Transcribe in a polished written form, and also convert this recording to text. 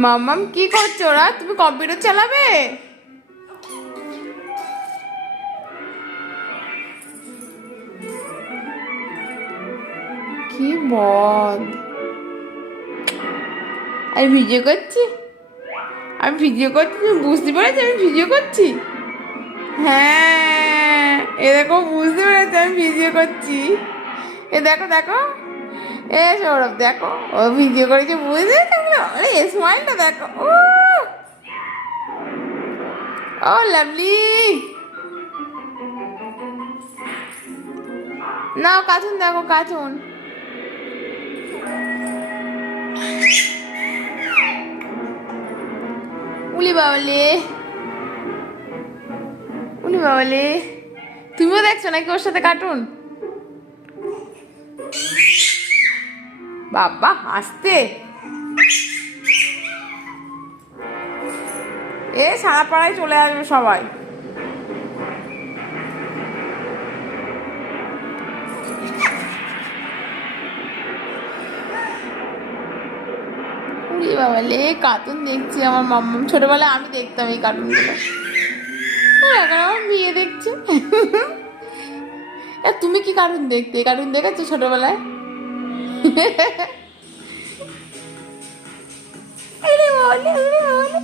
মাম্মাম কি করছো ওরা? তুমি কম্পিউটার চালাবে? কি বল, আমি ভিডিও করছি, আমি ভিডিও করছি, তুমি বুঝতে পেরেছো আমি ভিডিও করছি? হ্যাঁ, এ দেখো বুঝতে পেরেছো আমি ভিডিও করছি। এ দেখো দেখো, এ সৌরভ দেখো, ও ভিডিও করেছে বুঝতে পেরেছো? আরে স্মাইলটা দেখো, ও ও লাভলি। নাও কার্টুন দেখো, কার্টুন। উলি বাবলে, উলি বাবলে, তুমিও দেখছো নাকি ওর সাথে কার্টুন? বাবা হাসতে, এ সারা পাড়ায় চলে আসবে সবাই। উলি বাবালে, কার্টুন দেখছি আমার মাম্মা। ছোটবেলায় আমি দেখতাম এই কার্টুনগুলো, এখন আমার মেয়ে দেখছে। তুমি কি কার্টুন দেখতে, কার্টুন দেখেছো ছোটবেলায়? আরে বলে, আরে বলে।